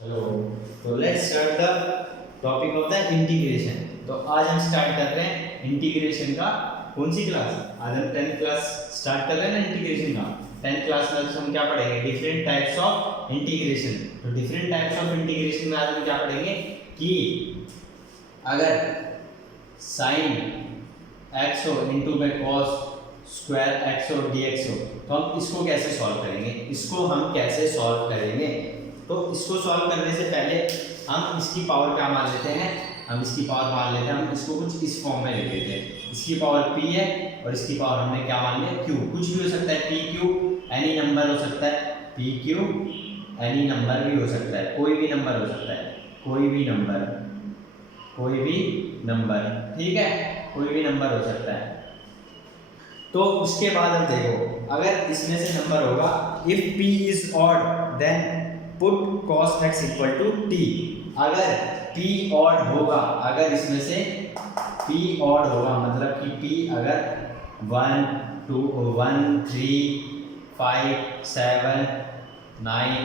Hello. तो let's start the topic of the integration. तो आज हम स्टार्ट कर रहे हैं इंटीग्रेशन का। कौन सी क्लास? आज हम 10th क्लास स्टार्ट कर रहे हैं ना इंटीग्रेशन का। 10th क्लास में हम क्या पढ़ेंगे? Different types of integration. तो डिफरेंट टाइप्स ऑफ इंटीग्रेशन में आज हम क्या पढ़ेंगे कि अगर साइन एक्स हो इंटू में कॉस स्क्वायर एक्स हो dx हो तो हम इसको कैसे सॉल्व करेंगे? इसको हम कैसे सॉल्व करेंगे? तो इसको सॉल्व करने से पहले हम इसकी पावर क्या मान लेते हैं? हम इसकी पावर मान लेते हैं, हम इसको कुछ इस फॉर्म में लिख देते हैं। इसकी पावर p है और इसकी पावर हमने क्या मान लिया? q। कुछ भी हो सकता है, p q एनी नंबर हो सकता है, p q एनी नंबर भी हो सकता है, कोई भी नंबर हो सकता है, कोई भी नंबर, कोई भी नंबर, ठीक है, कोई भी नंबर हो सकता है। तो उसके बाद हम देखो, अगर इसमें से नंबर होगा, if p is odd then put cos x equal to t। अगर p ऑड होगा, अगर इसमें से p ऑड होगा मतलब कि p अगर 1 2 1 3 5 7 9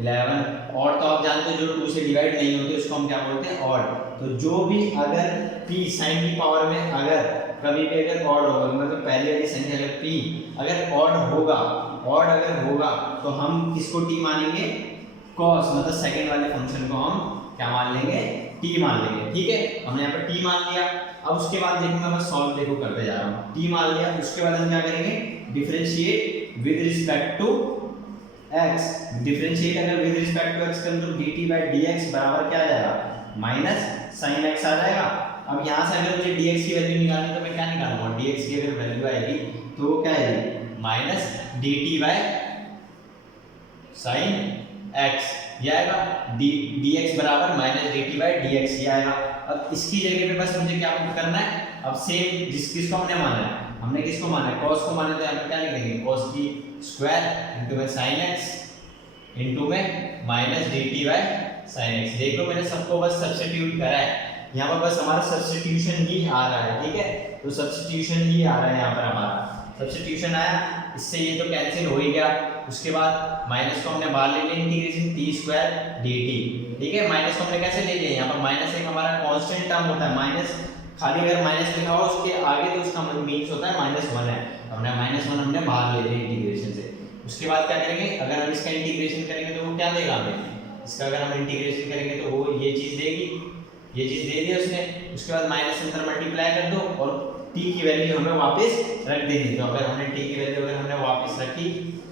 11 और तो आप जानते हो जो 2 से डिवाइड नहीं होते उसको हम क्या बोलते हैं? ऑड। तो जो भी अगर p साइन की पावर में अगर कभी भी अगर ऑड होगा मतलब पहली वाली संख्या अगर p अगर ऑड होगा, ऑड अगर होगा तो हम किसको t मानेंगे? cos मतलब सेकंड वाले फंक्शन को हम क्या मान लेंगे? t मान लेंगे, ठीक है। हमने यहाँ पर t मान लिया। अब उसके बाद देखो मैं बस सॉल्व देखो करते जा रहा हूँ। t मान लिया, उसके बाद हम क्या करेंगे? Differentiate with respect to x। Differentiate अगर विद रिस्पेक्ट टू x करें तो dt बाय dx बराबर क्या आ जाएगा? माइनस sin x आ जाएगा। अब यहाँ से अगर मुझे dx की वैल्यू निकालनी तो मैं क्या निकालूंगा? dx की अगर वैल्यू आएगी तो वो क्या आएगी? Minus dt by sin x, ये आएगा dx बराबर माइनस dt बाय dx, ये आएगा। अब इसकी जगह पे बस मुझे क्या पुट करना है? अब सेम किसको हमने माना है? हमने किसको माना है? cos को माना, तो यहाँ पे क्या लिख देंगे? cos की स्क्वायर इनटू में sin x इनटू में minus dt by sin x। देख लो मैंने सबको बस सब्स्टिट्यूट करा है, यहाँ पर बस हमारा सब्स्टिट्यूशन ही आ रहा है, ठीक है। तो सब्स्टिट्यूशन ही आ रहा है, यहाँ पर हमारा सब्स्टिट्यूशन आया, इससे ये तो कैंसिल हो ही गया। उसके बाद माइनस को हमने बाहर ले लिया इंटीग्रेशन t स्क्वायर dt, ठीक है। माइनस को हमने कैसे ले लिया? यहाँ पर माइनस एक हमारा कांस्टेंट टर्म होता है, माइनस खाली अगर माइनस लिखा हो उसके आगे तो उसका मीन्स होता है -1 है। हमने -1 हमने बाहर ले लिया इंटीग्रेशन से। उसके बाद क्या करेंगे? अगर हम इसका इंटीग्रेशन करेंगे तो वो क्या देगा हमें? इसका अगर हम इंटीग्रेशन करेंगे तो वो ये चीज देगी, ये चीज दे दी उसने। उसके बाद माइनस से अंदर मल्टीप्लाई कर दो और t की वैल्यू हमें वापस रख देनी। तो अगर हमने t की वैल्यू अगर हमने वापस रखी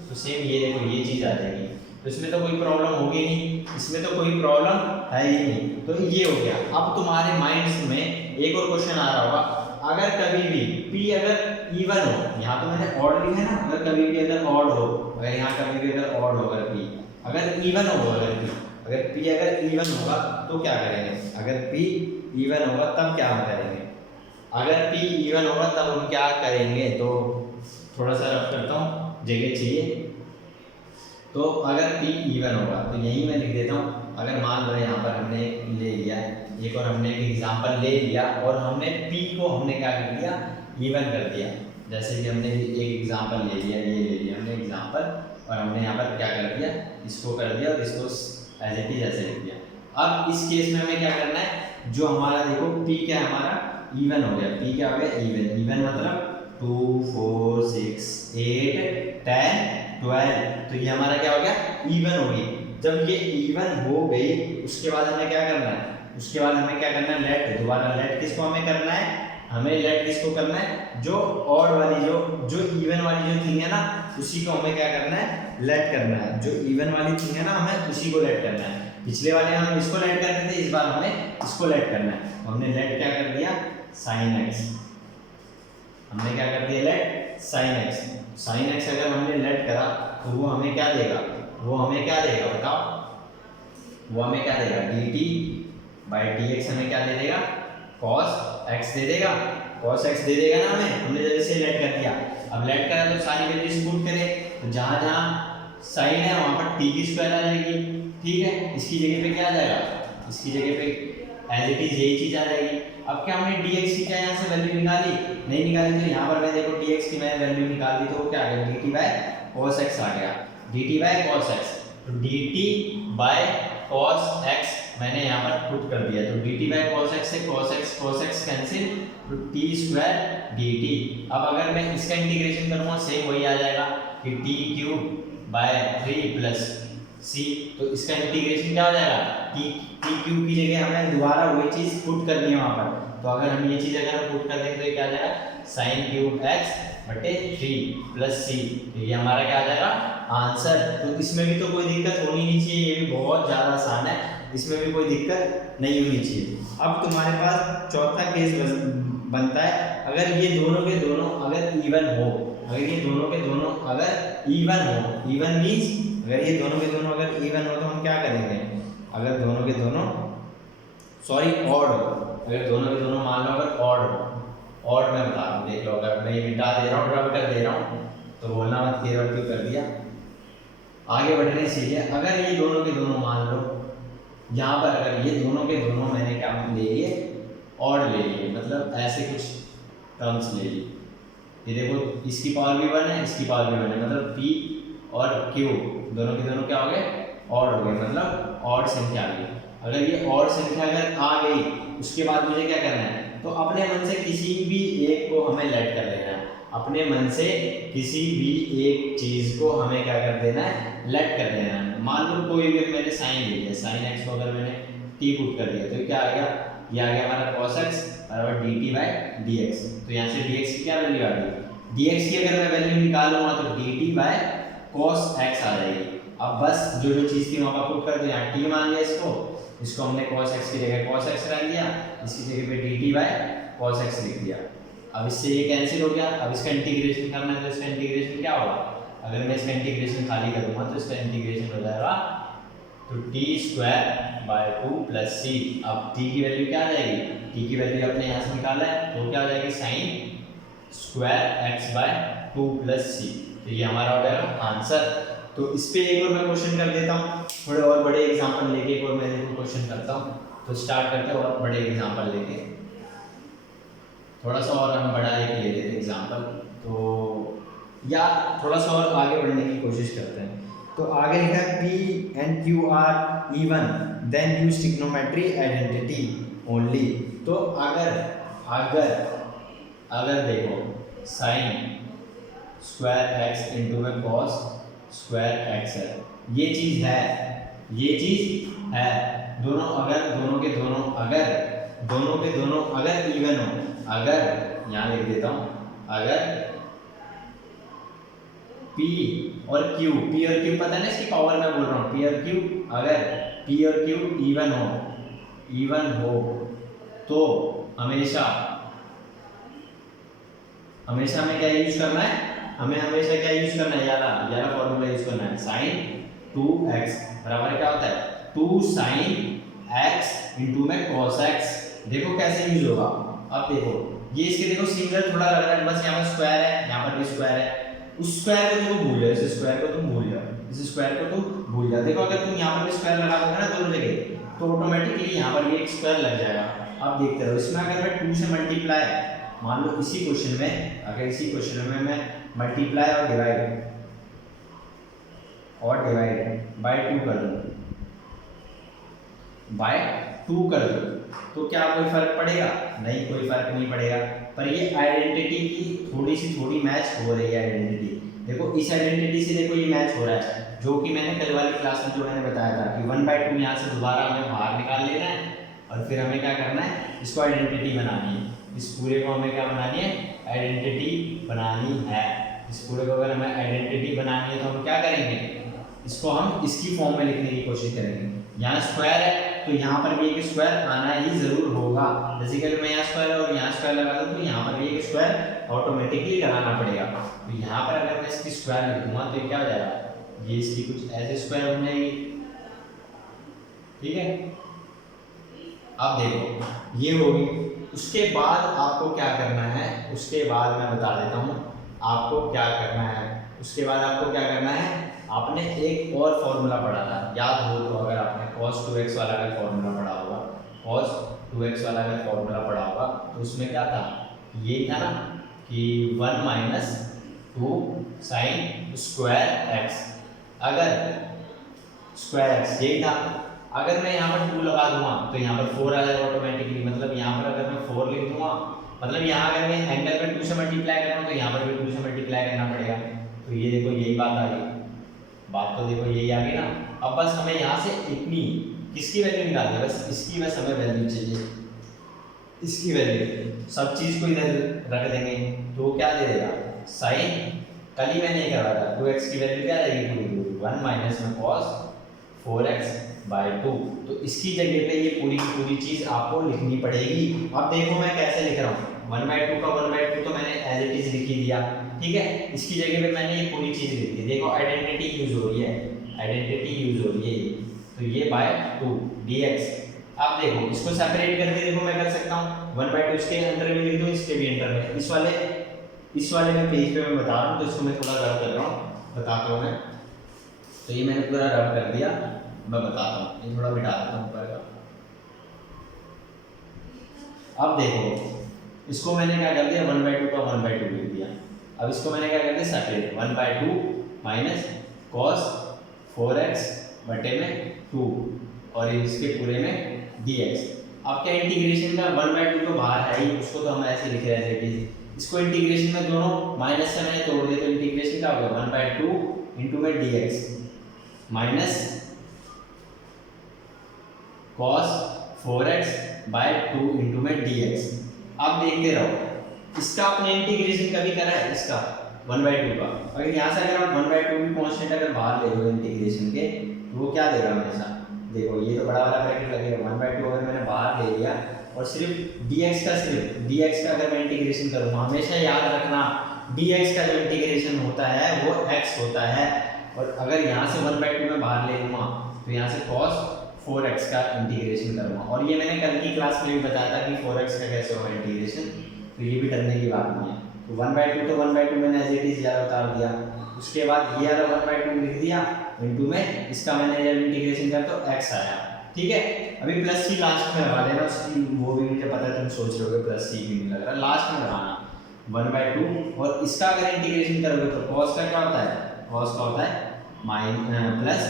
तो सेम ये देखो ये चीज आ जाएगी। तो इसमें तो कोई प्रॉब्लम होगी नहीं, इसमें तो कोई प्रॉब्लम है ही नहीं। तो ये हो गया। अब तुम्हारे माइंड्स में एक और क्वेश्चन आ रहा होगा, अगर कभी भी p अगर इवन हो, यहाँ तो मैंने ऑड लिखा है ना, अगर कभी भी अगर ऑड हो, अगर यहाँ कभी भी अगर ऑड हो, अगर p अगर इवन हो, अगर p अगर इवन होगा तो क्या करेंगे? अगर p इवन होगा तब क्या हम करेंगे? अगर p इवन होगा तब हम क्या करेंगे? तो थोड़ा सा रफ करता हूँ, जगह चाहिए। तो अगर p इवन होगा तो यही मैं लिख देता हूँ। अगर मान लो यहाँ पर हमने ले लिया एक और हमने एक एग्जांपल ले लिया और हमने p को हमने क्या कर दिया? इवन कर दिया। जैसे कि हमने एक एग्जांपल ले लिया, ये ले लिया हमने एग्जांपल और हमने यहाँ पर क्या कर दिया? इसको कर दिया और इसको एज इट इज ऐसे लिख दिया। अब इस केस में हमें क्या करना है? जो हमारा देखो p क्या है? हमारा इवन हो गया। p क्या हो गया? इवन। इवन मतलब 2 4 6 8 10 12। तो ये हमारा क्या हो गया? इवन हो गई। जब ये इवन हो गई उसके बाद हमें क्या करना है? उसके बाद हमें क्या करना है? लेट। दोबारा लेट किसको हमें करना है? हमें लेट किसको करना है? जो ऑड वाली जो इवन वाली जो थिंग है ना उसी को हमें क्या करना है? लेट करना है। जो इवन वाली थिंग है ना हमें उसी को लेट करना है। पिछले वाले हम इसको लेट करते थे, इस बार हमें इसको लेट करना है। हमने लेट क्या कर दिया? sin x। हमने क्या कर दिया? Let sin x। sin x अगर हमने लेट करा तो वो हमें क्या देगा? वो हमें क्या देगा बताओ? वो हमें क्या देगा? dt बाय dx हमें क्या दे देगा? cos x दे देगा। cos x दे देगा ना हमें, हमने जब इसे लेट कर दिया। अब लेट करा तो सारी वैल्यूज पुट करें तो जहाँ जहाँ sin है वहाँ पर t की स्क्वायर आ जाएगी, ठीक है। इसकी जगह पे क्या आ जाएगा? इसकी जगह पे एज इट इज यही चीज आ जाएगी। अब क्या हमने dx की क्या यहाँ से वैल्यू निकाली? नहीं निकाली। तो यहाँ पर मैं देखो dx की मैं वैल्यू निकाल दी तो क्या आ गया? dt बाय cos x आ गया। dt by cos x। तो dt बाय cos x मैंने यहाँ पर पुट कर दिया, तो dt बाय cos x से cos x कैंसिल, तो t स्क्वायर dt। अब अगर मैं इसका इंटीग्रेशन करूँगा सेम वही आ जाएगा कि t cube by 3 plus c, तो इसका इंटीग्रेशन क्या हो जाएगा, t क्यूब की जगह हमें दोबारा वही चीज़ पुट करनी है वहाँ पर, तो अगर हम ये चीज़ अगर हम पुट कर दें तो ये क्या आ जाएगा, साइन क्यूब x बटे 3 प्लस c, तो ये हमारा क्या आ जाएगा आंसर। तो इसमें भी तो कोई दिक्कत होनी नहीं चाहिए, ये भी बहुत ज़्यादा आसान है, इसमें भी कोई दिक्कत नहीं होनी चाहिए। अब तुम्हारे पास चौथा केस बनता है, अगर ये दोनों के दोनों अगर इवन हो, अगर ये दोनों के दोनों अगर इवन हो, इवन मीन्स अगर ये दोनों के दोनों अगर इवन हो तो हम क्या करेंगे, अगर दोनों के दोनों सॉरी ऑड, अगर दोनों के दोनों मान लो अगर ऑड मैं बता रहा हूँ, देख लो अगर मैं ये मिटा दे रहा हूँ, रब कर दे रहा हूँ, तो बोलना मत कि रब क्यों कर दिया, आगे बढ़ने सीधे। अगर ये दोनों के दोनों मान लो यहाँ पर अगर ये दोनों के दोनों मैंने क्या ले लिए, ऑड ले लिए, मतलब ऐसे कुछ टर्म्स ले लिए, ये देखो इसकी पावर भी 1 है, इसकी पावर भी 1 है, मतलब p और q दोनों के दोनों क्या हो गए, ऑड हो गए, मतलब ऑड संख्या आ गई। अगर ये ऑड संख्या अगर आ गई, उसके बाद मुझे क्या करना है, तो अपने मन से किसी भी एक को हमें लेट कर देना है, अपने मन से किसी भी एक चीज़ को हमें क्या कर देना है, लेट कर देना है। मान लो कोई भी मैंने साइन ले लिया, साइन x को अगर मैंने t पुट कर दिया, तो क्या आ गया, ये आ गया हमारा cos x बराबर dt बाय dx, तो यहाँ से dx की क्या वैल्यू आ गई, dx की अगर मैं वैल्यू निकालूंगा तो dt बाय cos x आ जाएगी। अब बस जो जो चीज़ थी वहाँ पर पुट कर दिया, t मान लिया इसको हमने cos x की जगह cos x रख दिया, इसकी जगह पे dt बाय cos x लिख दिया। अब इससे ये कैंसिल हो गया, अब इसका इंटीग्रेशन करना है, तो इसका इंटीग्रेशन क्या होगा, अगर मैं इसका इंटीग्रेशन खाली करूँगा तो इसका इंटीग्रेशन हो जाएगा, तो t square by 2 plus c। अब t की वैल्यू क्या आ जाएगी, t की वैल्यू अपने यहाँ से निकाला है, तो क्या हो जाएगी sine square x by 2 plus c, तो ये हमारा हो जाएगा आंसर। तो इस पे एक और मैं क्वेश्चन कर देता हूँ, थोड़े और बड़े एग्जाम्पल लेके एक और मैं क्वेश्चन करता हूँ, तो स्टार्ट करते हैं और बड़े एग्जाम्पल लेके, थोड़ा सा और हम बड़ा एक ले लेते हैं एग्जाम्पल, तो या थोड़ा सा और आगे बढ़ने की कोशिश करते हैं। तो आगे लिखा है P and Q are even then use trigonometry identity only। तो अगर अगर अगर देखो साइन स्क्वायर x इंटू में कॉस स्क्वायर x है, ये चीज़ है, ये चीज़ है, दोनों अगर दोनों के दोनों अगर इवन हो, अगर यहाँ लिख देता हूँ, अगर P और Q पता है ना, इसकी पावर मैं बोल रहा हूँ, P और Q, अगर P और Q इवन हो तो हमेशा हमें क्या यूज करना है, हमें हमेशा क्या यूज करना है, यारा फॉर्मूला यूज करना है, साइन 2x बराबर क्या होता है, 2 साइन x इंटू में cos x। देखो कैसे यूज होगा, अब देखो ये इसके देखो सिंगल थोड़ा लग रहा है, बस यहाँ पर स्क्वायर है, यहाँ पर भी स्क्वायर है, उस स्क्वायर को तुम भूल जाओ, इस स्क्वायर को तुम भूल जाओ, इस स्क्वायर को तुम भूल जाओ। देखो अगर तुम यहाँ पर भी स्क्वायर लगा दोगे ना दोनों जगह, तो ऑटोमेटिकली यहाँ पर भी एक स्क्वायर लग जाएगा। अब देखते रहो, इसमें अगर मैं 2 से मल्टीप्लाई, मान लो इसी क्वेश्चन में, अगर इसी क्वेश्चन में मैं मल्टीप्लाई और डिवाइड बाय 2 कर दूँ, बाय 2 कर दूँ, तो क्या कोई फर्क पड़ेगा, नहीं, कोई फर्क नहीं पड़ेगा। पर ये आइडेंटिटी की थोड़ी मैच हो रही है, आइडेंटिटी देखो, इस आइडेंटिटी से देखो ये मैच हो रहा है, जो कि मैंने कल वाली क्लास में जो मैंने बताया था कि 1/2 यहाँ से दोबारा हमें बाहर निकाल लेना है, और फिर हमें क्या करना है, इसको आइडेंटिटी बनानी है, इस पूरे को हमें क्या बनानी है, आइडेंटिटी बनानी है। इस पूरे को अगर हमें आइडेंटिटी बनानी है तो हम क्या करेंगे, इसको हम इसकी फॉर्म में लिखने की कोशिश करेंगे। यहाँ स्क्वायर है तो यहाँ पर भी एक स्क्वायर आना ही जरूर होगा, जैसे कि अगर मैं यहाँ स्क्वायर और यहाँ स्क्वायर लगा दूँ तो यहाँ पर भी एक स्क्वायर ऑटोमेटिकली लगाना पड़ेगा। तो यहाँ पर अगर मैं इसकी स्क्वायर लिख दूंगा तो ये क्या हो जाएगा, ये इसकी कुछ ऐसे स्क्वायर बन जाएगी, ठीक है। अब देखो ये होगी, उसके बाद आपको क्या करना है, उसके बाद मैं बता देता हूँ आपको क्या करना है। उसके बाद आपको क्या करना है, आपने एक और फॉर्मूला पढ़ा था, याद हो तो, अगर आपने cos 2x वाला अगर फॉर्मूला पढ़ा होगा, cos 2x वाला अगर फॉर्मूला पढ़ा होगा, तो उसमें क्या था, ये था ना कि 1 माइनस 2 साइन स्क्वायर x, अगर स्क्वायर x यही था, अगर मैं यहाँ पर 2 लगा दूंगा तो यहाँ पर 4 आ जाएगा ऑटोमेटिकली, मतलब यहाँ पर अगर मैं 4 लिख दूंगा, मतलब यहाँ अगर मैं एंगल में 2 से मल्टीप्लाई कर रहा हूँ तो यहाँ पर भी 2 से मल्टीप्लाई करना पड़ेगा। तो ये देखो यही बात आ गई, बात तो देखो यही आ गई ना। अब बस हमें यहाँ से इतनी किसकी वैल्यू निकालनी है, बस इसकी, बस हमें वैल्यू चाहिए इसकी वैल्यू, सब चीज़ को इधर रख देंगे तो क्या दे देगा साइन, कल ही मैंने कहा था 2x की वैल्यू क्या रहेगी 1 माइनस में cos 4x/2। तो इसकी जगह पे ये पूरी की पूरी चीज़ आपको लिखनी पड़ेगी। अब देखो मैं कैसे लिख रहा हूँ, 1/2 का 1/2 तो मैंने एज इट इज लिख ही दिया, ठीक है। इसकी जगह पे मैंने ये पूरी चीज़ लिख दी, देखो आइडेंटिटी यूज हो रही है, आइडेंटिटी यूज हो रही है, तो ये बाय 2 dx। अब देखो इसको सेपरेट करके देखो मैं कर सकता हूँ, 1/2 इसके अंदर में लिख दो, इसके भी अंदर में, इस वाले में पेज पे मैं बता रहा हूँ, तो इसको मैं थोड़ा रब कर रहा हूँ, बताता हूँ मैं। तो ये मैंने पूरा रब कर दिया, मैं बताता हूँ, ये थोड़ा मिटा देता हूँ ऊपर का। अब देखो इसको मैंने क्या कर दिया, 1/2 का 1/2 लिख दिया। अब इसको मैंने क्या कर दिया सेपरेट, 1/2 माइनस cos 4x/2 और इसके पूरे में dx। अब क्या इंटीग्रेशन का 1/2 तो बाहर है ही, उसको तो हम ऐसे लिख रहे हैं एज इट इज। इसको इंटीग्रेशन में दोनों माइनस से मैंने तोड़ दिया, तो इंटीग्रेशन क्या हो गया 1/2 इंटू में dx minus cos 4x/2 into में dx। अब देखते रहो, इसका अपने इंटीग्रेशन कभी करा है इसका 1/2 का, अगर यहाँ से अगर आप 1/2 भी कांस्टेंट अगर बाहर ले लो इंटीग्रेशन के, तो वो क्या देगा हमेशा, देखो ये तो बड़ा वाला ब्रैकेट लगेगा, 1/2 अगर मैंने बाहर ले लिया और सिर्फ dx का अगर मैं इंटीग्रेशन करूँगा, हमेशा याद रखना dx का जो इंटीग्रेशन होता है वो x होता है, और अगर यहाँ से 1/2 में बाहर ले लूँगा तो यहाँ से cos 4x का इंटीग्रेशन करूँगा। और ये मैंने कल की क्लास में भी बताया था कि 4x का कैसे होगा इंटीग्रेशन, तो ये भी डरने की बात नहीं है। तो 1/2 तो 1/2 मैंने एज इट इज यार उतार दिया, उसके बाद ये वाला 1/2 लिख दिया इंटू में इसका मैंने जब इंटीग्रेशन किया तो x आया, ठीक है। अभी प्लस सी लास्ट में लगा देना, उसकी वो भी मुझे पता है तुम सोच रहे होगे प्लस सी भी नहीं लग रहा, लास्ट में लगाना 1/2, और इसका अगर इंटीग्रेशन करोगे तो cos का क्या होता है, cos का होता है प्लस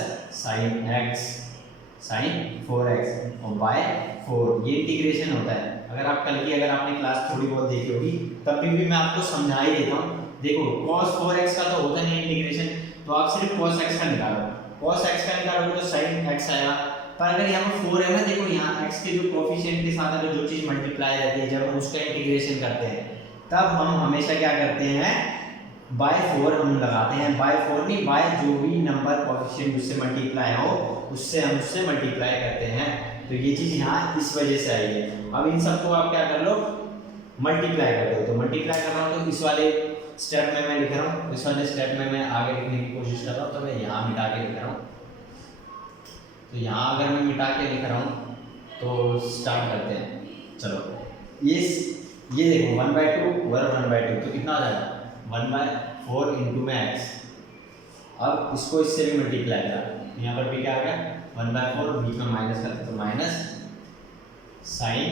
sin 4x और बाय 4, ये इंटीग्रेशन होता है। अगर आप कल की अगर आपने क्लास थोड़ी बहुत देखी होगी तब भी मैं आपको समझा ही देता हूँ। देखो cos 4x का तो होता नहीं इंटीग्रेशन, तो आप सिर्फ cos x का निकालो, cos x का निकालोगे तो sin x आएगा। पर अगर यहाँ पर 4 है ना, देखो यहाँ x के जो कोफिशिएंट के साथ अगर जो चीज़ मल्टीप्लाई रहती है, जब हम उसका इंटीग्रेशन करते हैं तब हम हमेशा क्या करते हैं, बाय 4 हम लगाते हैं, बाय 4 नहीं, बाय जो भी नंबर कोफिशिएंट उससे मल्टीप्लाई हो उससे हम उससे मल्टीप्लाई करते हैं। तो ये चीज़ यहाँ इस वजह से आई है। अब इन सबको आप क्या कर लो, मल्टीप्लाई कर दो। तो मल्टीप्लाई कर रहा हूँ तो इस वाले स्टेप में मैं लिख रहा हूँ, इस वाले स्टेप में मैं आगे लिखने की कोशिश कर रहा हूँ, तो मैं यहाँ मिटा के लिख रहा हूँ। तो यहाँ अगर मैं मिटा के लिख रहा हूँ तो स्टार्ट करते हैं। चलो ये देखो 1/2 और 1/2 तो कितना आ जाएगा 1/4 इंटू में x। अब इसको इससे भी मल्टीप्लाई करा, यहाँ पर भी क्या आ गया 1/4, बीच में माइनस करते तो माइनस sin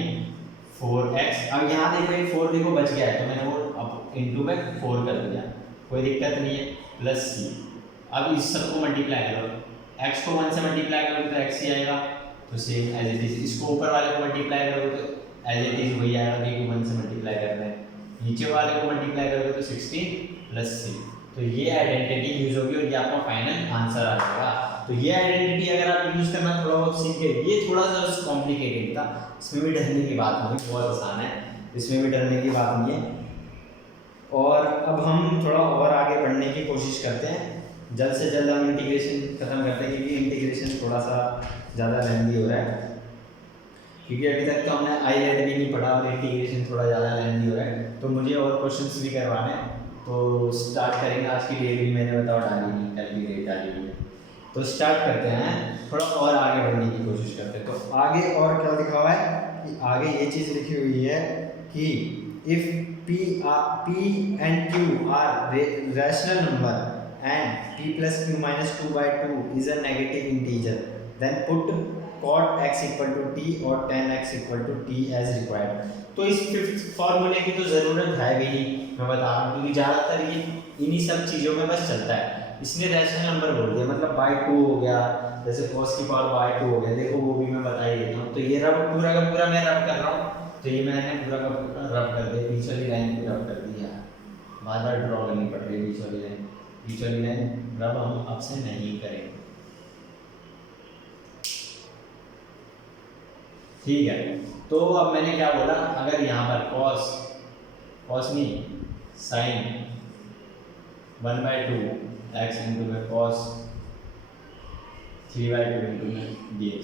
4x। अब यहाँ देखो एक 4 देखो बच गया है, तो मैंने वो अब इंटू में 4 कर दिया, कोई दिक्कत नहीं है, प्लस c। अब इस सबको मल्टीप्लाई करो, x को 1 से मल्टीप्लाई करोगे तो x ही आएगा, तो सेम एज इट इज। इसको ऊपर वाले को मल्टीप्लाई करोगे तो एज इट इज वही आएगा, क्योंकि 1 से मल्टीप्लाई कर रहे हैं। नीचे वाले को मल्टीप्लाई करोगे तो 16 प्लस c। तो ये आइडेंटिटी यूज होगी और ये आपका फाइनल आंसर आ जाएगा। तो ये आइडेंटिटी अगर आप यूज करना थोड़ा बहुत सीख गए, ये थोड़ा सा कॉम्प्लिकेटेड था, इसमें भी डरने की बात नहीं, बहुत आसान है, इसमें भी डरने की बात नहीं है। और अब हम थोड़ा और आगे बढ़ने की कोशिश करते हैं, जल्द से जल्द हम इंटीग्रेशन खत्म करते हैं, क्योंकि इंटीग्रेशन थोड़ा सा ज़्यादा लेंथी हो रहा है, क्योंकि अभी तक तो हमने आईलेट भी नहीं पढ़ा और इंटीग्रेशन थोड़ा ज़्यादा लेंथी हो रहा है, तो मुझे और क्वेश्चंस भी करवाने हैं। तो स्टार्ट करेंगे, आज की डेट भी मैंने बताओ डाली नहीं, कल की डेट डाली हुई है, तो स्टार्ट करते हैं, थोड़ा और आगे बढ़ने की कोशिश करते हैं। तो आगे और क्या लिखा हुआ है कि आगे ये चीज़ लिखी हुई है कि if P and Q are rational number and P plus Q minus 2/2 is a negative integer, then put cot x equal to t और tan x equal to t as required। तो इस फिफ्थ फॉर्मूले की तो ज़रूरत है भी नहीं, मैं बता रहा हूँ, क्योंकि ज़्यादातर ये इन्हीं सब चीज़ों में बस चलता है। इसने रैशनल नंबर बोल दिया, मतलब बाय 2 हो गया, जैसे cos की पावर y2 हो गया, देखो वो भी मैं बता ही देता हूँ। तो ये रब पूरा का पूरा मैं रब कर रहा हूँ, तो ये मैंने पूरा का पूरा रब कर दिया, बीच वाली लाइन को रब कर दिया, बार बार ड्रॉ करनी पड़ रही है बीच वाली लाइन। बीच वाली लाइन रब हम अब से नहीं करेंगे, ठीक है। तो अब मैंने क्या बोला, अगर यहाँ पर cos नहीं sin 1/2 x इंटू में cos 3/2 इंटू में dx,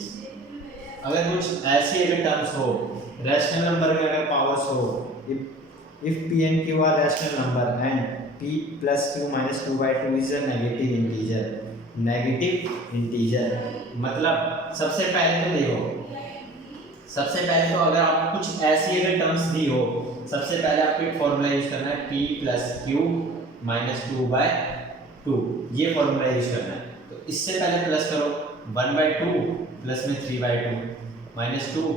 अगर कुछ ऐसी अगर टर्म्स हो, रैशनल नंबर के अगर पावर्स हो, if p and q are rational number and p plus q minus 2/2 is a negative integer, मतलब सबसे पहले तो देखो, सबसे पहले तो अगर आपको कुछ ऐसी अगर टर्म्स दी हो, सबसे पहले आपको एक फॉर्मूला यूज करना है p प्लस क्यू माइनस 2/2, ये फॉर्मूला यूज करना है। तो इससे पहले प्लस करो 1/2 प्लस में 3/2 माइनस 2/2,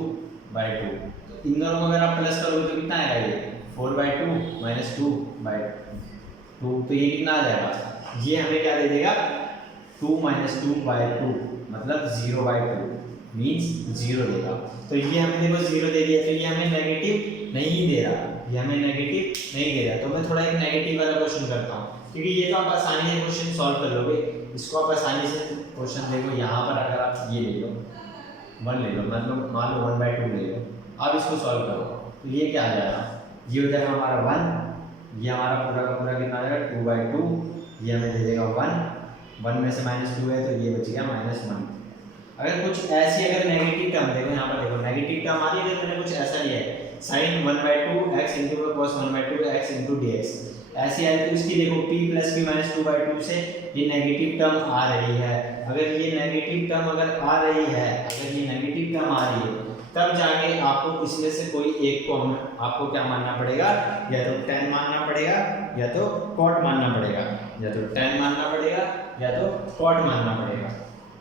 तो इन दोनों को अगर आप प्लस करोगे तो कितना आएगा, ये 4/2 माइनस 2/2, तो ये कितना आ जाएगा, ये हमें क्या दे देगा 2 माइनस 2/2, मतलब 0/2 मीन्स 0 देगा। तो ये हमें देखो 0 दे दिया, तो ये हमें नेगेटिव नहीं दे रहा, ये हमें नेगेटिव नहीं दे रहा। तो मैं थोड़ा एक नेगेटिव वाला क्वेश्चन करता हूँ, क्योंकि ये तो आप आसानी से क्वेश्चन सॉल्व कर लोगे, इसको आप आसानी से क्वेश्चन देखो। यहाँ पर अगर आप ये ले लो 1 ले लो, मतलब मान लो 1/2 ले लो, अब इसको सॉल्व करो, तो ये क्या आ जाएगा, ये हो जाएगा हमारा 1, ये हमारा पूरा का पूरा कितना आ जाएगा 2/2, ये हमें दे देगा 1 में से -2 है, तो ये बच गया -1। अगर कुछ ऐसी अगर नेगेटिव टर्म देखो, यहाँ पर देखो नेगेटिव टर्म आ रही है, अगर मैंने कुछ ऐसा लिया है sin 1/2 x into cos 1/2 x into dx, ऐसी आई तो इसकी देखो p प्लस q माइनस 2/2 से ये नेगेटिव टर्म आ रही है। अगर ये नेगेटिव टर्म अगर आ रही है, अगर ये नेगेटिव टर्म आ रही है, तब जाके आपको इसमें से कोई एक को आपको क्या मानना पड़ेगा, या तो tan मानना पड़ेगा या तो cot मानना पड़ेगा, या तो tan मानना पड़ेगा या तो cot मानना पड़ेगा।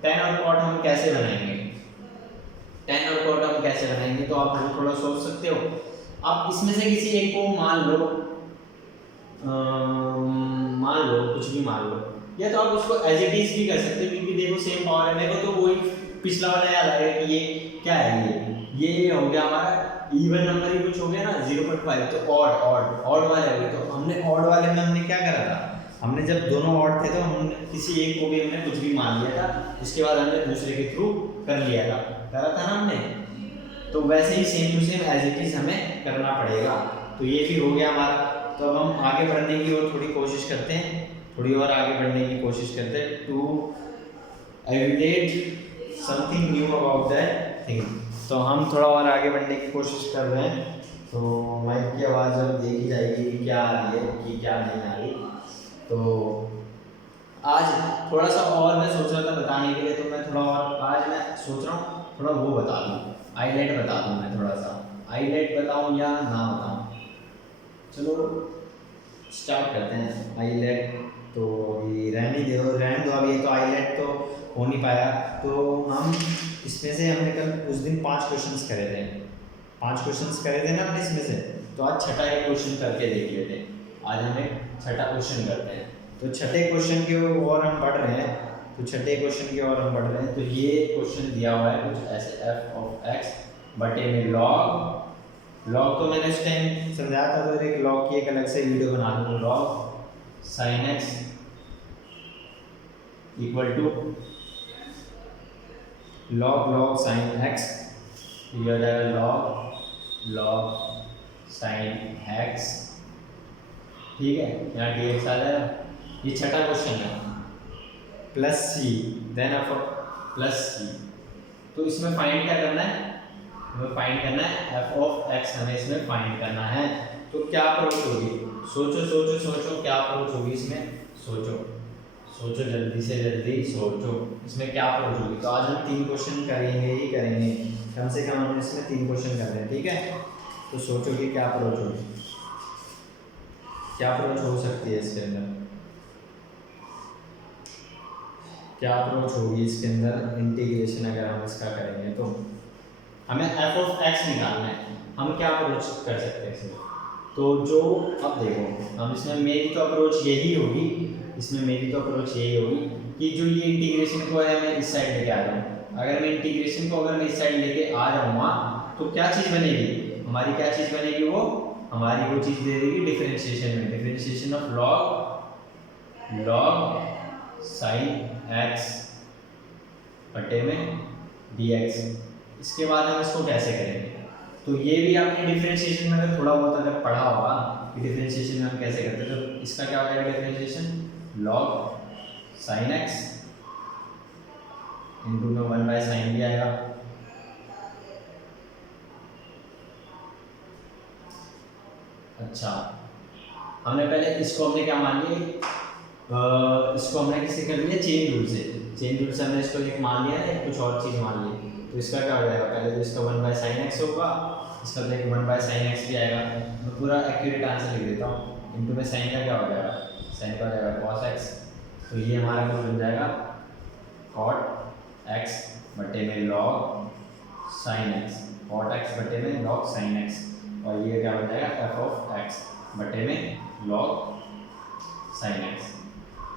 tan और cot हम कैसे बनाएंगे, tan और cot हम कैसे बनाएंगे, तो आप थोड़ा सोच सकते हो। आप इसमें से किसी एक को मान लो कुछ भी मान लो, या तो आप उसको एज इट इज भी कर सकते हो, क्योंकि देखो सेम पावर है। मेरे को तो वही पिछला वाला याद आएगा कि ये क्या है, ये हो गया हमारा इवन नंबर ही कुछ हो गया ना 0.5, तो ऑड वाले हो गए। तो हमने ऑड वाले में हमने क्या करा था, हमने जब दोनों ऑड थे तो हमने किसी एक को भी हमने कुछ भी मान लिया था, उसके बाद हमने दूसरे के थ्रू कर लिया था, करा था ना हमने। तो वैसे ही same to same as it is हमें करना पड़ेगा। तो ये फिर हो गया हमारा। तो अब हम आगे बढ़ने की और थोड़ी कोशिश करते हैं, थोड़ी और आगे बढ़ने की कोशिश करते हैं टू एविडेट something new about that thing. तो हम थोड़ा और आगे बढ़ने की कोशिश कर रहे हैं। तो माइक की आवाज़ अब देखी जाएगी कि क्या आ रही है कि क्या नहीं आ रही। तो आज थोड़ा सा और मैं सोच रहा था बताने के लिए, तो मैं थोड़ा और आज मैं सोच रहा हूँ थोड़ा वो बता दूँ, आईलाइट बता दूँ। मैं थोड़ा सा आईलाइट बताऊँ या ना बताऊँ, चलो स्टार्ट करते हैं। आईलाइट तो ये रहने दो अब, ये तो आईलाइट तो हो नहीं पाया। तो हम इसमें से हमने कल उस दिन 5 क्वेश्चंस करे थे, 5 क्वेश्चंस करे थे ना हमने इसमें से। तो आज छठा एक क्वेश्चन करके देख लेते हैं। आज हम एक छठा क्वेश्चन करते हैं। तो छठे क्वेश्चन की ओर हम बढ़ रहे हैं, तो छठे क्वेश्चन की ओर हम बढ़ रहे हैं। तो ये क्वेश्चन दिया हुआ है कुछ ऐसे f of x बटे में लॉग तो मैंने उस टाइम समझाया था, तो एक लॉग की एक अलग से वीडियो बना दूँ। Log sin x equal to log sin x, ये हो जाएगा लॉग sin x, ठीक है। यहाँ dx आ जाएगा। ये छठा क्वेश्चन है। प्लस सी देन एफ प्लस सी। तो इसमें फाइंड क्या करना है, हमें फाइंड करना है f of x, हमें इसमें फाइंड करना है। तो क्या अप्रोच होगी, सोचो क्या अप्रोच होगी इसमें, सोचो जल्दी से जल्दी सोचो इसमें क्या अप्रोच होगी। तो आज हम 3 क्वेश्चन करेंगे, कम से कम हम इसमें 3 क्वेश्चन कर रहे हैं, ठीक है। तो सोचो कि क्या अप्रोच होगी, क्या अप्रोच हो सकती है इसके अंदर, क्या अप्रोच होगी इसके अंदर। इंटीग्रेशन अगर हम इसका करेंगे तो हमें f of x निकालना है, हम क्या अप्रोच कर सकते हैं इसमें। तो जो अब देखो हम इसमें मेरी तो अप्रोच यही होगी, कि जो ये इंटीग्रेशन को है मैं इस साइड लेके आ जाऊँ। अगर मैं इंटीग्रेशन को अगर मैं इस साइड लेके आ जाऊँगा तो क्या चीज़ बनेगी हमारी, क्या चीज़ बनेगी, वो हमारी वो चीज़ दे देगी डिफरेंशिएशन में, differentiation of log sine x बटे में dx। इसके बाद हम इसको कैसे करेंगे, तो ये भी आपने डिफरेंशिएशन में अगर थोड़ा बहुत अगर पढ़ा होगा कि डिफरेंशिएशन में हम कैसे करते हैं, तो इसका क्या हो जाएगा differentiation log sine x into में 1 बाय साइन भी आएगा। अच्छा, हमने पहले इसको हमने क्या मान लिया, इसको हमने किससे कर लिया, चेन रूल से। चेन रूल से हमने इसको एक मान लिया ना, कुछ और चीज़ मान ली, तो इसका क्या हो जाएगा, पहले तो इसका 1 बाय साइन एक्स होगा, इसका तो एक 1 बाय साइन एक्स भी आएगा। मैं पूरा एक्यूरेट आंसर लिख देता हूँ। इनटू में साइन का क्या हो जाएगा, साइन का हो जाएगा कॉस एक्स, तो ये हमारा कुछ बन जाएगा कॉट एक्स बटे में log sine X, cot X बटे में लॉग साइन एक्स, और ये क्या बन जाएगा एफ ऑफ एक्स बटे में लॉग साइन एक्स।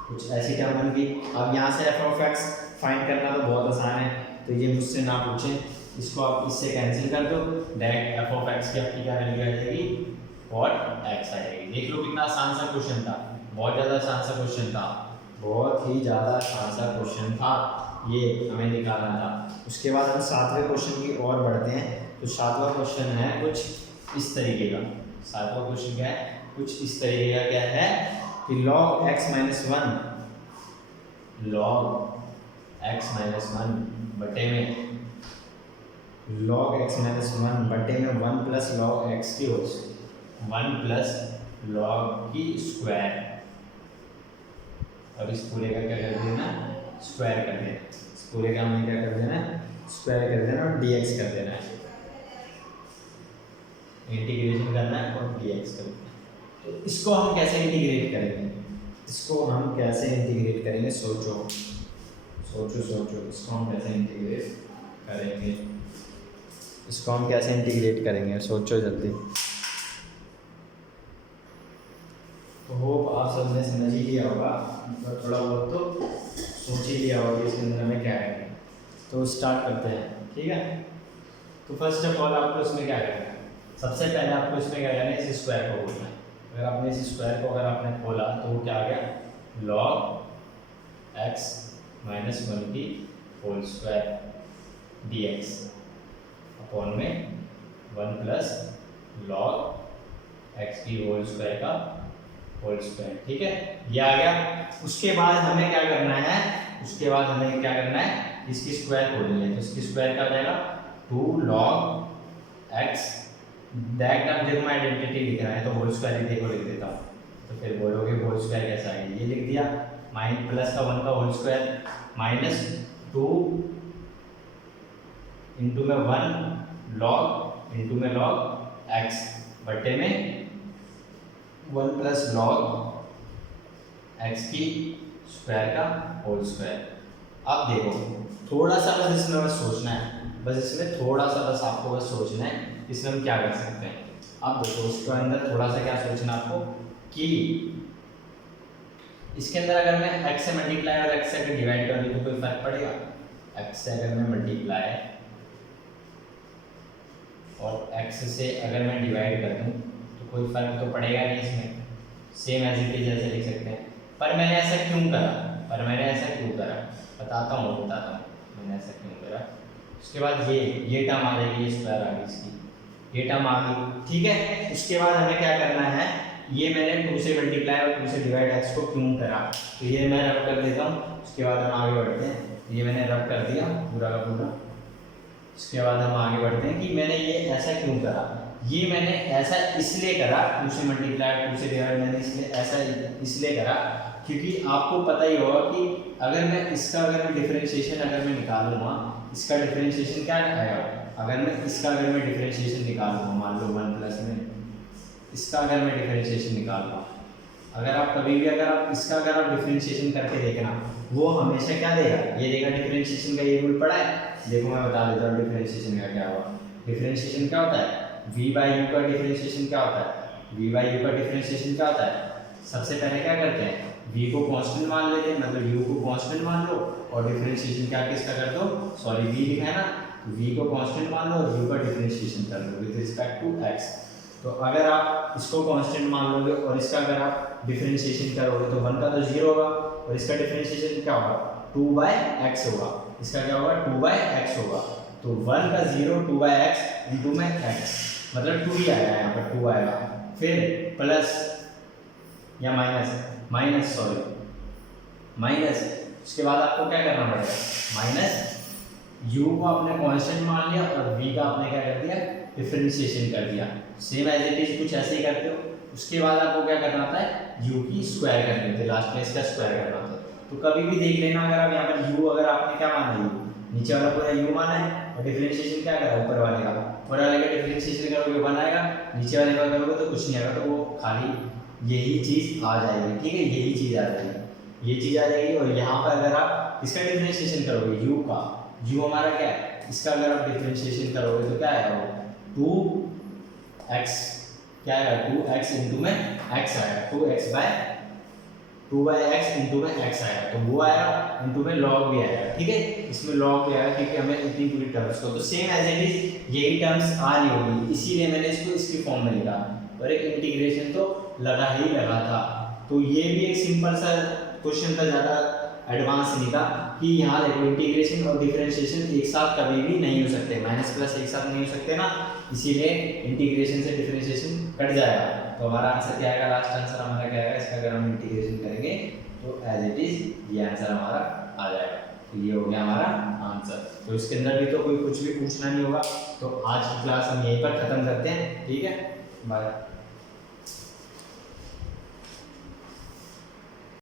कुछ ऐसी टर्म बन गई। अब यहाँ से एफ ऑफ एक्स फाइंड करना तो बहुत आसान है, तो ये मुझसे ना पूछें, इसको आप इससे कैंसिल कर दो, डायरेक्ट एफ ऑफ एक्स की आपकी क्या वैल्यू आ जाएगी, कॉट एक्स आ जाएगी। देख लो कितना आसान सा क्वेश्चन था, बहुत ज़्यादा आसान सा क्वेश्चन था, बहुत ही ज़्यादा आसान सा क्वेश्चन था, ये हमें निकालना था। उसके बाद हम 7वें क्वेश्चन की ओर बढ़ते हैं। तो 7वां क्वेश्चन है कुछ इस तरीके का। 7वां क्वेश्चन क्या है, कुछ इस तरीके का क्या है कि log x माइनस 1 बटे में log x माइनस 1 बटे में 1 प्लस लॉग एक्स की होल 1 प्लस लॉग की स्क्वायर, और इस पूरे का क्या कर देना, स्क्वायर कर देना, इस पूरे का हमें क्या कर देना, स्क्वायर कर देना और dx कर देना है, इंटीग्रेशन करना है और dx करना है। तो इसको हम कैसे इंटीग्रेट करेंगे, इसको हम कैसे इंटीग्रेट करेंगे, सोचो सोचो सोचो, इसको हम कैसे इंटीग्रेट करेंगे, इसको हम कैसे इंटीग्रेट करेंगे, सोचो जल्दी। तो होप आप सबने समझ ही लिया होगा, मतलब थोड़ा बहुत तो सोच ही लिया होगा इसके अंदर हमें क्या है। तो स्टार्ट करते हैं, ठीक है। तो फर्स्ट ऑफ ऑल आपको इसमें क्या करना है, सबसे पहले आपको इसमें क्या करना है, इस स्क्वायर को खोलना है। अगर आपने इस स्क्वायर को अगर आपने खोला तो वो क्या आ गया, log x माइनस 1 की होल स्क्वायर dx अपॉन में 1 प्लस log x की होल स्क्वायर का होल स्क्वायर, ठीक है, ये आ गया। उसके बाद हमें क्या करना है, उसके बाद हमें क्या करना है, इसकी स्क्वायर खोलनी है। तो इसकी स्क्वायर क्या हो जाएगा, 2 log x, डायरेक्ट आप देखो मैं आइडेंटिटी लिख रहा है तो होल स्क्वायर ही देखो लिख देता हूँ, तो फिर बोलोगे होल स्क्वायर कैसा है, ये लिख दिया, माइन प्लस का 1 का होल स्क्वायर माइनस 2 इंटू में 1 लॉग इंटू में लॉग x बटे में 1 प्लस लॉग x की स्क्वायर का होल स्क्वायर। अब देखो थोड़ा सा बस इसमें बस सोचना है, बस इसमें थोड़ा सा बस आपको बस सोचना है, इसमें हम क्या कर सकते हैं। अब देखो उसके अंदर थोड़ा सा क्या सोचना आपको कि इसके अंदर अगर मैं x से मल्टीप्लाई और x से अगर डिवाइड कर दूं तो कोई फर्क पड़ेगा, x से अगर मैं मल्टीप्लाई और x से अगर मैं डिवाइड कर दूं तो कोई फर्क तो पड़ेगा नहीं, इसमें सेम एज इट इज ऐसे लिख सकते हैं। पर मैंने ऐसा क्यों करा, बताता हूँ मैंने ऐसा क्यों करा। उसके बाद ये टर्म आ जाएगी, ये स्क्वायर आ गई इसकी, ये टर्म आ गई, ठीक है। उसके बाद हमें क्या करना है, ये मैंने 2 से मल्टीप्लाई और 2 से डिवाइड x को क्यों करा, तो ये मैं रब कर देता हूँ। उसके बाद हम आगे बढ़ते हैं, ये मैंने रब कर दिया पूरा का पूरा। उसके बाद हम आगे बढ़ते हैं कि मैंने ये ऐसा क्यों करा, ये मैंने ऐसा इसलिए करा, 2 से मल्टीप्लाई 2 से डिवाइड मैंने इसलिए करा क्योंकि आपको पता ही होगा कि अगर मैं इसका अगर मैं डिफरेंशिएशन अगर मैं निकालूंगा, इसका डिफरेंशिएशन क्या आएगा, अगर मैं इसका अगर मैं डिफरेंशिएशन निकालूंगा, मान लो 1 प्लस में इसका अगर मैं डिफरेंशिएशन निकालूंगा, अगर आप कभी भी अगर आप इसका अगर आप डिफरेंशिएशन करके देखना, वो हमेशा क्या देगा, ये देगा। डिफरेंशिएशन का ये रूल पड़ा है, देखो मैं बता देता हूँ डिफरेंशिएशन का क्या हुआ। डिफरेंशिएशन क्या होता है, v बाई u का डिफरेंशिएशन क्या होता है, v बाई u का डिफरेंशिएशन क्या होता है, सबसे पहले क्या करते हैं, v को कांस्टेंट मान लेते हैं, मतलब u को कांस्टेंट मान लो और डिफरेंशिएशन क्या किसका कर दो, सॉरी v लिखा है ना, तो v को कांस्टेंट मान लो और u का डिफरेंशिएशन कर दो विद रिस्पेक्ट टू x। तो अगर आप इसको कांस्टेंट मान लोगे और इसका अगर आप डिफरेंशिएशन करोगे तो 1 का तो 0 होगा और इसका डिफरेंशिएशन क्या होगा, 2/x होगा, इसका क्या होगा 2/x होगा। तो 1 का 0 2/x इंटू में x, मतलब 2 ही आएगा यहाँ पर, 2 आएगा, फिर प्लस या माइनस उसके बाद आपको क्या करना पड़ेगा, माइनस u को आपने कांस्टेंट मान लिया और v का आपने क्या कर दिया, डिफरेंशिएशन कर दिया। सेम एज इट इज कुछ ऐसे ही करते हो। उसके बाद आपको क्या करना होता है, u की स्क्वायर करनी होती है, लास्ट में इसका स्क्वायर करना होता है। तो कभी भी देख लेना, अगर आप यहाँ पर u अगर आपने क्या माना, u नीचे वाला पूरा u माना है और डिफरेंशिएशन क्या करा, ऊपर वाले का, ऊपर वाले का डिफरेंशिएशन करोगे 1 आएगा, नीचे वाले का करोगे तो कुछ नहीं आएगा, तो वो खाली यही चीज़ आ जाएगी, ठीक है, यही चीज़ आ जाएगी, ये चीज़ आ जाएगी। और यहाँ पर अगर आप इसका डिफरेंशिएशन करोगे u का, u हमारा क्या है, इसका अगर आप डिफरेंशिएशन करोगे तो क्या आएगा, वो 2x क्या आएगा, 2x इंटू में x आएगा, 2x इंटू में x आएगा, तो वो आएगा इंटू में log भी आएगा, ठीक है, इसमें log भी आएगा क्योंकि हमें इतनी पूरी टर्म्स को, तो सेम एज इट इज यही टर्म्स आ रही होगी, इसीलिए मैंने इसको इसकी फॉर्म में लिखा और एक इंटीग्रेशन तो लगा था। तो ये भी एक सिंपल सा क्वेश्चन था, ज़्यादा एडवांस नहीं था, कि यहाँ देखो इंटीग्रेशन और डिफरेंशिएशन एक साथ कभी भी नहीं हो सकते, माइनस प्लस एक साथ नहीं हो सकते ना, इसीलिए इंटीग्रेशन से डिफरेंशिएशन कट जाएगा। तो हमारा आंसर क्या आएगा, लास्ट आंसर हमारा क्या आएगा, इसका अगर हम इंटीग्रेशन करेंगे तो एज इट इज ये आंसर हमारा आ जाएगा। तो ये हो गया हमारा आंसर। तो इसके अंदर भी तो कोई कुछ भी पूछना नहीं होगा। तो आज की क्लास हम यहीं पर ख़त्म करते हैं, ठीक है, बाय।